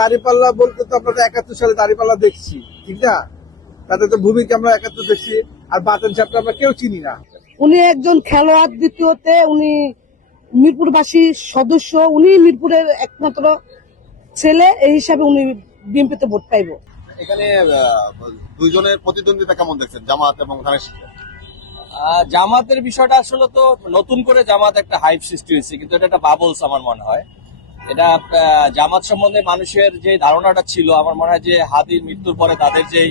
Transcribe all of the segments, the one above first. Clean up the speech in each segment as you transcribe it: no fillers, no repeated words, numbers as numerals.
দাঁড়িপাল্লা বলতে তো আমরা 71 সালে দাঁড়িপাল্লা দেখছি, ঠিক না? তাতে তো ভূমিকে আমরা 71 দেখছি, আর বাতেন সাহেবটা আমরা কেউ চিনি না। উনি একজন খেলোয়াড়, দ্বিতীয়তে উনি মিরপুরবাসীর সদস্য, উনি মিরপুরের একমাত্র ছেলে, এই হিসাবে উনি বিএনপিতে ভোট পাইব। এখানে দুইজনের প্রতিদ্বন্দ্বিতা কেমন দেখছেন, জামাত এবং ধানের শীষ? জামাতের বিষয়টা আসলে তো নতুন করে জামাত একটা হাইপ সৃষ্টি হয়েছে, কিন্তু এটা একটা বাবলস আমার মনে হয়। এটা জামাত সম্বন্ধে মানুষের যে ধারণাটা ছিল, আমার মনে হয় যে হাদির মৃত্যুর পরে তাদের যেই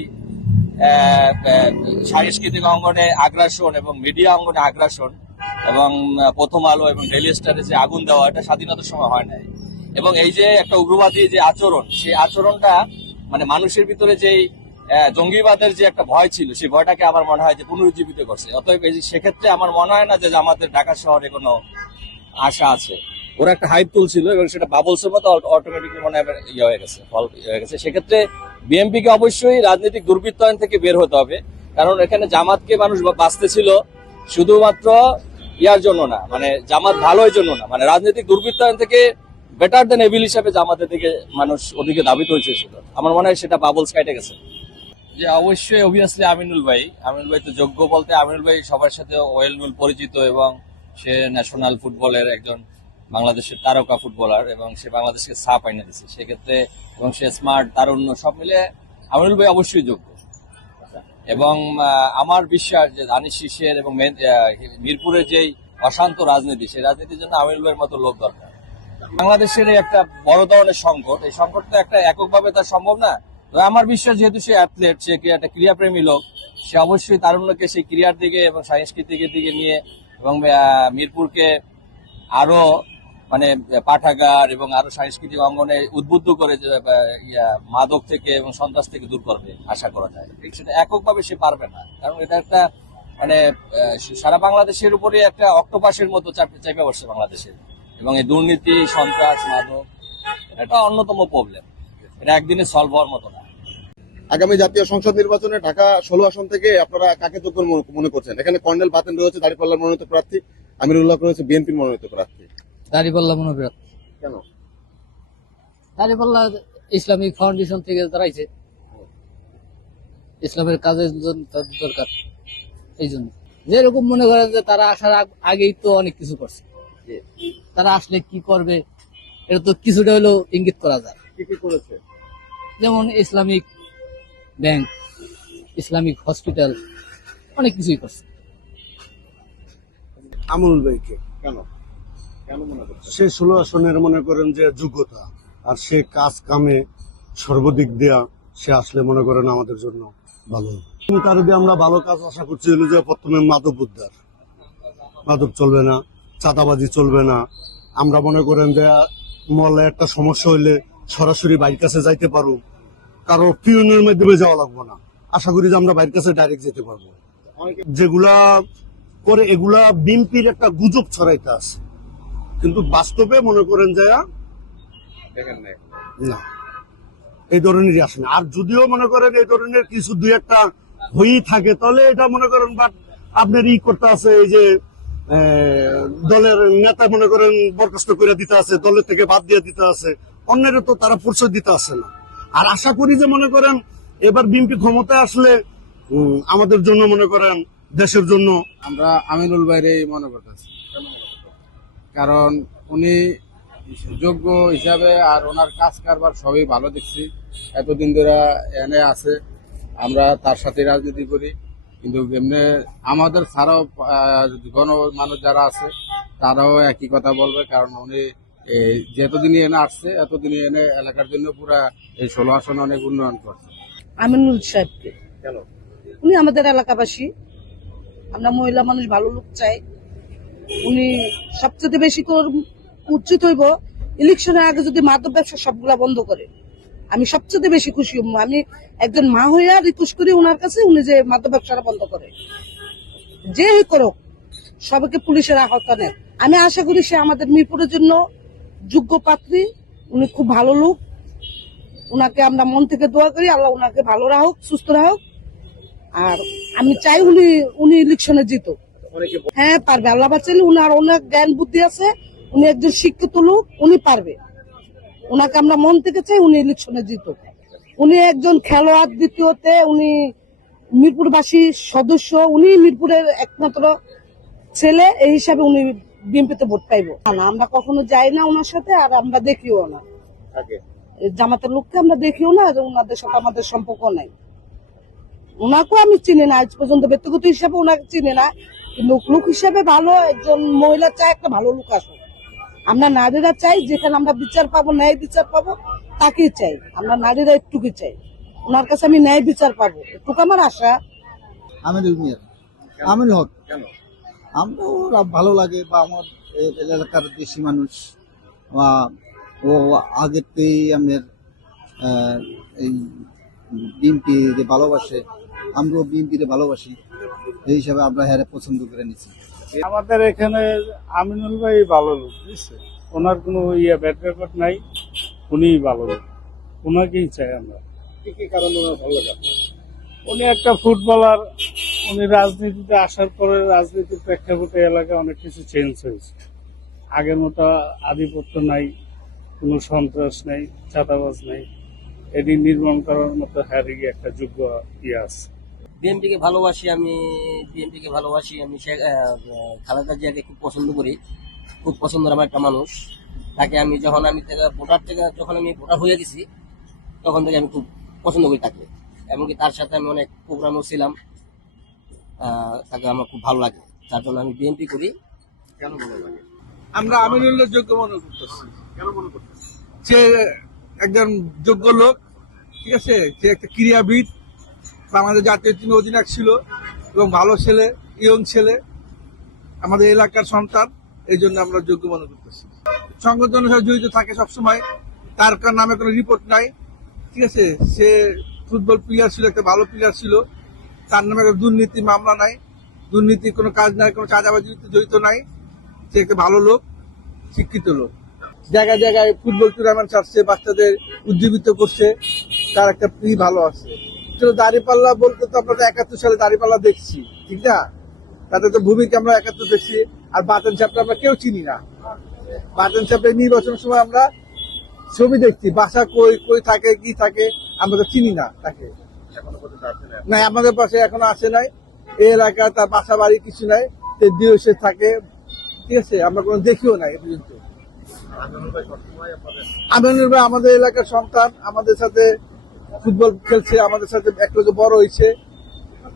সাংস্কৃতিক অঙ্গনে আগ্রাসন এবং মিডিয়া অঙ্গনে আগ্রাসন এবং প্রথম আলো এবং ডেইলি স্টারে যে আগুন দেওয়া, এটা স্বাধীনতার সময় হয় নাই। এবং এই যে একটা উগ্রবাদী যে আচরণ, সেই আচরণটা মানে মানুষের ভিতরে যেই জঙ্গিবাদের যে একটা ভয় ছিল, সেই ভয়টাকে আমার মনে হয় যে পুনরুজ্জীবিত করছে। অতএব সেক্ষেত্রে আমার মনে হয় না যে জামাতের ঢাকা শহরে কোনো আশা আছে। ওরা একটা হাইপ তুলছিল এবং সেটা বাবলসের মতো অটোমেটিকলি মনে হয় হয়ে গেছে, ফল হয়ে গেছে। সেক্ষেত্রে বিএনপিকে অবশ্যই রাজনৈতিক দুর্বৃত্তায়ন থেকে বের হতে হবে, কারণ এখানে জামাতকে মানুষ বাঁচতেছিল শুধুমাত্র ইয়ার জন্য না, মানে জামাত ভালোর জন্য না, মানে রাজনৈতিক দুর্বৃত্তায়ন থেকে বেটার দেন এভিল হিসাবে জামাতের দিকে মানুষ ওদিকে দাবিত হয়েছে। আমার মনে হয় সেটা বাবলস কেটে গেছে। যে অবশ্যই অবভিয়াসলি আমিনুল ভাই তো যোগ্য বলতে, আমিনুল ভাই সবার সাথে ওয়েল নুল পরিচিত এবং সে ন্যাশনাল ফুটবলের একজন বাংলাদেশের তারকা ফুটবলার এবং সে বাংলাদেশকে ছাপ আইনে দিচ্ছে সেক্ষেত্রে, এবং সে স্মার্ট, তারুণ্য, সব মিলে আমিনুল ভাই অবশ্যই যোগ্য। এবং আমার বিশ্বাস যে ধানের শীষের এবং মিরপুরের যেই অশান্ত রাজনীতি, সেই রাজনীতির জন্য আমিনুল ভাইয়ের মতো লোক দরকার। বাংলাদেশের একটা বড় ধরনের সংকট, এই সংকটটা একটা এককভাবে তার সম্ভব না। তবে আমার বিশ্বাস, যেহেতু সে অ্যাথলেট, সে একটা ক্রীড়াপ্রেমী লোক, সে অবশ্যই তারুণ্যকে সেই ক্রীড়ার দিকে এবং সাংস্কৃতিকের দিকে নিয়ে এবং মিরপুরকে আরো মানে পাঠাগার এবং আরো সাংস্কৃতিক অঙ্গনে উদ্বুদ্ধ করে মাদক থেকে এবং সন্ত্রাস থেকে দূর করবে আশা করা যায়। সেটা এককভাবে সে পারবে না, কারণ এটা একটা মানে সারা বাংলাদেশের উপরে একটা অক্টোপাসের মতো চাপে বসছে বাংলাদেশের, এবং এই দুর্নীতি, সন্ত্রাস, মাদক, এটা অন্যতম প্রবলেম। এটা একদিনে সলভ হওয়ার মতো না। আগামী জাতীয় সংসদ নির্বাচনে ঢাকা 16 আসন থেকে আপনারা কাকে যোগ্য মনে করছেন? এখানে কর্নেল বাতেন রয়েছে দাঁড়িপাল্লার মনোনীত প্রার্থী, আমিরুল্লাহ রয়েছে বিএনপির মনোনীত প্রার্থী। দাঁড়িপাল্লা মনোনীত। কেন? দাঁড়িপাল্লা ইসলামিক ফাউন্ডেশন থেকে দাঁড়াইছে, ইসলামের কাজের জন্য দরকার, এই জন্য। যেরকম মনে করেন যে তারা আসার আগেই তো অনেক কিছু করছে, তারা আসলে কি করবে এটা তো কিছুটা হলেও ইঙ্গিত করা যায়। কি কি করেছে? যেমন ইসলামিক ব্যাংক, ইসলামিক হসপিটাল, অনেক কিছুই করছে। আমিনুল ভাইকে। কেন কেন মনে করছেন? সে 16 আসনের মনে করেন যে যোগ্যতা, আর সে কাজ কামে সর্বদিক দেয়া, সে আসলে মনে করেন আমাদের জন্য ভালো। তার দিয়ে আমরা ভালো কাজ আশা করছি, যে প্রথমে মাদক উদ্ধার, মাদক চলবে না, চাঁদাবাজি চলবে না। আমরা মনে করেন যে মহল্লে একটা সমস্যা হইলে সরাসরি বাইরের কাছে যাইতে পারবো, কারো পিউনের মাধ্যমে যাওয়া লাগবো না। আশা করি যে আমরা বাইরের কাছে ডাইরেক্ট যেতে পারবো। যেগুলা করে এগুলা বিএনপির একটা গুজব ছড়াইতে আছে, কিন্তু বাস্তবে মনে করেন যে না, এই ধরনেরই আসে না। আর যদিও মনে করেন এই ধরনের কিছু দুই একটা হয়েই থাকে, তাহলে এটা মনে করেন বাট আপনার করতে আছে, এই যে দলের নেতা মনে করেন বরখাস্ত করে দিতে আছে, দলের থেকে বাদ দিয়ে দিতে আছে, অন্যের তো তারা পরিচয় দিতে আসে না। আর আশা করি যে মনে করেন এবার বিএনপি ক্ষমতায় আসলে আমাদের জন্য মনে করেন দেশের জন্য। আমরা আমিনুল ভাইরে মনে করতেছি, কারণ উনি যোগ্য হিসাবে, আর ওনার কাজ কারবার সবই ভালো দেখছি। এতদিন ধরে এনে আছে, আমরা তার সাথে রাজনীতি করি, কিন্তু এমনি আমাদের ছাড়াও গণ মানুষ যারা আছে তারাও একই কথা বলবে, কারণ উনি যতদিনই এনে আসছে এতদিনই এনে এলাকার জন্য পুরা এই 16 আসন অনেক উন্নয়ন করছে। আমিনুল সাহেবকে। কেন? উনি আমাদের এলাকাবাসী, আমরা মহিলা মানুষ, ভালো লোক চাই। উনি সবচেয়ে বেশি তো উচিত হইব ইলেকশনের আগে যদি মাদক ব্যবসা সবগুলা বন্ধ করে, আমি সবচেয়ে বেশি খুশি হব। আমি একজন মা হইয়া রিকোয়েস্ট করি ওনার কাছে, উনি যে মাদক ব্যবসাটা বন্ধ করে, যে করুক, সবাইকে পুলিশের আহ্বান নেন। আমি আশা করি সে আমাদের মিরপুরের জন্য যোগ্য পাত্রী। উনি খুব ভালো লোক, উনাকে আমরা মন থেকে দোয়া করি, আল্লাহ উনাকে ভালো রাখুক, সুস্থ রাখুক। আর আমি চাই উনি ইলেকশনে জিতুক। হ্যাঁ পারবে, আল্লাহ চাইলে। উনার অনেক জ্ঞান বুদ্ধি আছে, উনি একজন শিক্ষিত লোক, উনি পারবে। ওনাকে আমরা মন থেকে চাই উনি ইলেকশনে জিতুক। উনি একজন খেলোয়াড়, দ্বিতীয়তে উনি মিরপুরবাসীর সদস্য, উনি মিরপুরের একমাত্র ছেলে, এই হিসাবে উনি বিএনপিতে ভোট পাইব না। আমরা কখনো যাই না ওনার সাথে, আর আমরা দেখিও না জামাতের লোককে, আমরা দেখিও না, আর ওনাদের সাথে আমাদের সম্পর্ক নাই। ওনাকেও আমি চিনি না আজ পর্যন্ত, ব্যক্তিগত হিসাবে ওনাকে চিনি না, কিন্তু লোক হিসাবে ভালো একজন মহিলা চাই, একটা ভালো লোক আসুক। আমরা নারীরা চাই যেখানে আমরা বিচার পাবো, ন্যায় বিচার পাবো, তাকেই চাই। আমরা নারীরা একটুকু চাই, ওনার কাছে আমি ন্যায় বিচার পাবো, এটুকু আমার আশা। আমিনুল মিয়া, আমিনুল হক। কেন? আমরা ওরা ভালো লাগে, বা আমার এই এলাকার দেশি মানুষ, বা ও আগের থেকেই আমাদের এই বিএনপি ভালোবাসে, আমরাও বিএনপি ভালোবাসি, এই হিসাবে আমরা হ্যাঁ পছন্দ করে নিচ্ছি। আমাদের এখানে আমিনুল ভাই ভালো লোক, বুঝছে, ওনার কোনো ব্যাড রেকর্ড নাই, উনিই ভালো লোক, ওনাকেই চাই আমরা। কি কি কারণ ওনার ভালো লাগে আপনার? উনি একটা ফুটবলার, উনি রাজনীতিতে আসার পরে রাজনীতির প্রেক্ষাপটে এলাকায় অনেক কিছু চেঞ্জ হয়েছে। আগের মতো আধিপত্য নাই, কোনো সন্ত্রাস নাই, চাঁদাবাজ নাই, এটি নির্মাণ করার মতো হ্যারিয়ে একটা যোগ্য আছে। বিএনপিকে ভালোবাসি আমি, খালেদা জিয়াকে খুব পছন্দ করি, খুব পছন্দের আমার একটা মানুষ। তাকে আমি যখন আমি ভোটার হয়ে গেছি, তখন থেকে আমি খুব পছন্দ করি তাকে। এমনকি তার সাথে আমি অনেক প্রোগ্রামও ছিলাম, তাকে আমার খুব ভালো লাগে, তার জন্য আমি বিএনপি করি। কেন ভালো লাগে? আমরা আমিনুল্লাহ যোগ্য মনে করতেছি। কেন মনে করছেন? সে একজন যোগ্য লোক, ঠিক আছে, সে একটা ক্রীড়াবিদ, বাংলাদেশ জাতীয় টিমের অধিনায়ক ছিল, এবং ভালো ছেলে, ইয়ং ছেলে, আমাদের এলাকার সন্তান, এই জন্য আমরা যোগ্য মনে করতেছি। সংগঠনের সাথে জড়িত থাকে সবসময়, তার নামে কোনো রিপোর্ট নাই, ঠিক আছে, সে ফুটবল প্লেয়ার ছিল, একটা ভালো প্লেয়ার ছিল, তার নামে কোনো দুর্নীতি মামলা নাই, দুর্নীতির কোনো কাজ নাই, কোনো চাঁদাবাজিতে জড়িত নাই, সে একটা ভালো লোক, শিক্ষিত লোক। জায়গায় জায়গায় ফুটবল টুর্নামেন্ট ছাড়ছে, বাচ্চাদের উজ্জীবিত করছে, তার একটা ভালো আছে। দাঁড়িপাল্লা বলতে তো আমরা 71 সালে দাঁড়িপাল্লা দেখছি, ঠিক না, তাদের তো ভূমিকা আমরা 71 দেখছি। আর বাতেন সাহেবটা আমরা কেউ চিনি না, বাতেন সাহেবের নির্বাচনের সময় আমরা ছবি দেখছি, বাসা কই কই থাকে, কি থাকে, আমরা তো চিনি না তাকে। না, আমাদের পাশে এখনো আসে নাই, এই এলাকায় তার বাসা বাড়ি কিছু নাই, সে থাকে, ঠিক আছে, আমরা কোনো দেখিও নাই এ পর্যন্ত। আমিনুল ভাই আমাদের এলাকার সন্তান, আমাদের সাথে ফুটবল খেলছে, আমাদের সাথে একলগে বড় হয়েছে,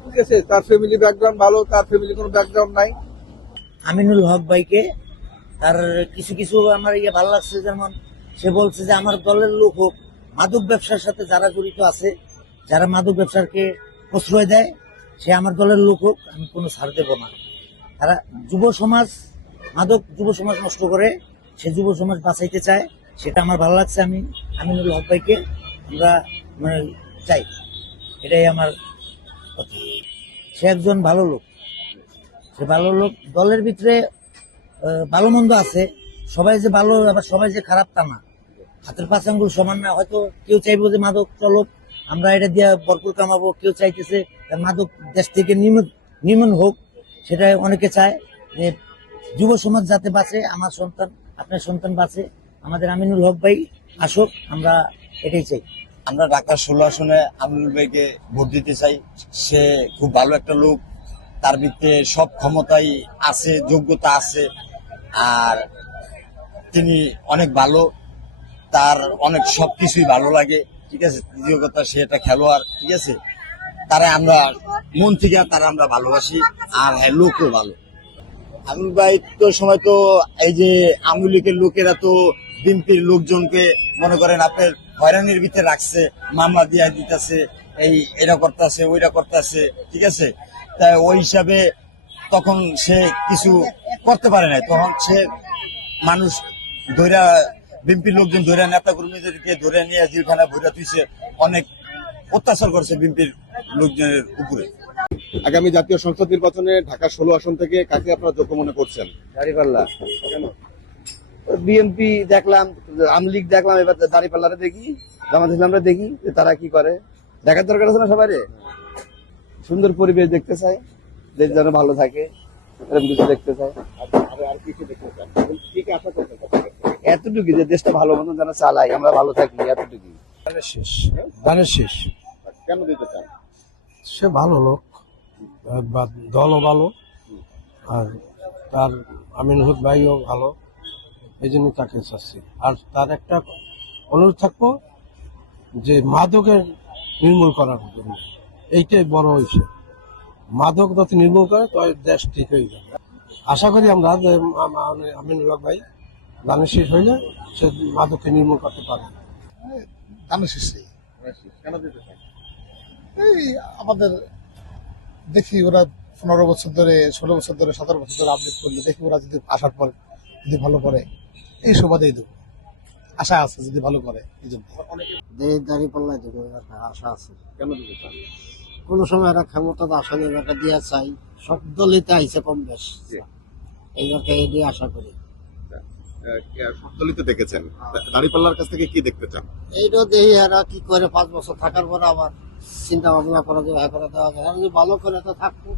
ঠিক আছে, তার ফ্যামিলি ব্যাকগ্রাউন্ড ভালো, তার ফ্যামিলি কোনো ব্যাকগ্রাউন্ড নাই। আমিনুল হক ভাইকে তার কিছু কিছু আমার ভালো লাগছে, যেমন সে বলছে যে আমার দলের লোক হোক, মাদক ব্যবসার সাথে যারা জড়িত আছে, যারা মাদক ব্যবসাকে প্রশ্রয় দেয়, সে আমার দলের লোক হোক, আমি কোনো ছাড় দেব না। তারা যুব সমাজ, যুব সমাজ নষ্ট করে, সে যুব সমাজ বাঁচাইতে চায়, সেটা আমার ভালো লাগছে। আমি আমিনুল হক ভাইকে আমরা চাই, এটাই আমার কথা। সে একজন ভালো লোক, সে ভালো লোক। দলের ভিতরে ভালো মন্দ আছে, সবাই যে ভালো আবার সবাই যে খারাপ তা না, হাতের 5 আঙ্গুল সমান না। হয়তো কেউ চাইবো যে মাদক চলক, আমরা এটা দিয়ে ভরপুর কামাবো, কেউ চাইতেছে মাদক দেশ থেকে নির্মূল হোক, সেটা অনেকে চায়। যে যুব সমাজ যাতে বাঁচে, আমার সন্তান, আপনার সন্তান বাঁচে, আমাদের আমিনুল হক ভাই আসুক, আমরা এটাই চাই। আমরা ঢাকা 16 আসনে আমিনুল ভাইকে ভোট দিতে চাই। সে খুব ভালো একটা লোক, তার ভিতরে সব ক্ষমতাই আছে, যোগ্যতা আছে, আর তিনি অনেক ভালো, তার অনেক সবকিছুই ভালো লাগে, ঠিক আছে। দ্বিতীয় কথা, সে একটা খেলোয়াড়, ঠিক আছে, তারা আমরা মন থেকে তারা আমরা ভালোবাসি, আর হ্যাঁ লোকও ভালো। আমিনুল ভাই তো সময় তো এই যে আওয়ামী লীগের লোকেরা তো বিএনপির লোকজনকে মনে করেন আপনার হয়রানির ভিতরে রাখছে, মামলা দিয়ে দিতেছে, এটা করতেছে, ওইটা করতেছে, ঠিক আছে। তাই ওই হিসাবে তখন সে কিছু করতে পারে নাই, তখন সে মানুষ ধৈরা, বিএনপির লোকজন ধৈরা, নেতা কর্মীদেরকে ধরে নিয়ে জেলখানা ভৈরা তুইছে, অনেক অত্যাচার করছে বিএনপির লোকজনের উপরে। আগামী জাতীয় সংসদ নির্বাচনে ঢাকা 16 আসন থেকে কাকে আপনারা যোগ্য মনে করছেন? দাঁড়িপাল্লা, বিএনপি দেখলাম, আওয়ামী লীগ দেখলাম, এবার দাঁড়িপাল্লারে দেখি, জামাত ইসলামরা দেখি, তারা কি করে, দেখার দরকার আছে না। সবাই সুন্দর পরিবেশ দেখতে চায়, দেশ যেন ভালো থাকে, এরকম কিছু দেখতে চায়। আর কি কি দেখতে চান? কি কি আশা করতে চান? এতটুকু যে দেশটা ভালো মতন যেন চালাই, আমরা ভালো থাকি, এতটুকু। ধানের শেষ কেন দিতে চান? সে ভালো লোক, বা দলও ভালো, আর তার আমিন হক ভাইও ভালো, এই জন্য তাকে চাচ্ছি। আর তার একটা অনুরোধ থাকবো যে মাদকের নির্মূল করার জন্য, এইটাই বড় হয়েছে। মাদক যাতে নির্মূল করে তো দেশ ঠিক হয়ে যাবে। আশা করি আমরা যে আমিনুল হক ভাই ধানের শেষ হইলে সে মাদককে নির্মূল করতে পারে। ধানের শেষে কেন দিতে চান? এই আমাদের দেখি ওরা 15 বছর ধরে, 16 বছর ধরে, 17 বছর ধরে আপডেট করলে দেখি ওরা যদি আসার পর যদি ভালো করে এই সুবাদেই দেবো, আশা আছে যদি ভালো করে এই জন্য। দাঁড়িপাল্লায় দেবো একটা আশা আছে। কেন দিতে চান? কোনো সময় একটা ক্ষমতা আসলে একটা দিয়া চাই, সব দলিতে আইসে কম বেশ, এইবারকে এই দিয়ে আশা করি। সপ্তলিত দেখেছেন, দাঁড়িপাল্লার কাছ থেকে কি দেখতে চান? এইটাও দেখি এরা কি করে 5 বছর থাকার পর আবার চিন্তা ভাবনা করা যায়, করে দেওয়া যায়, যদি ভালো করে তো থাকবো।